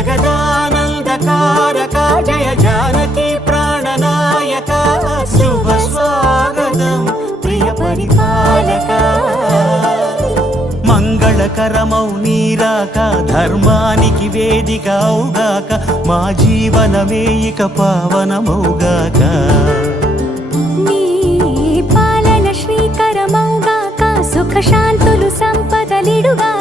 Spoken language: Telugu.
జగదానందకారక జయ జానకి ప్రాణనాయక శుభ స్వాగతం ప్రియ పరిపాలక మంగళకరమౌ నీరాక ధర్మానికి వేదిక అవుగాక మా జీవనమే ఇక పావనమౌగాక నీ పాలన శ్రీకరమౌగాక సుఖ శాంతులు సంపదలిడుగా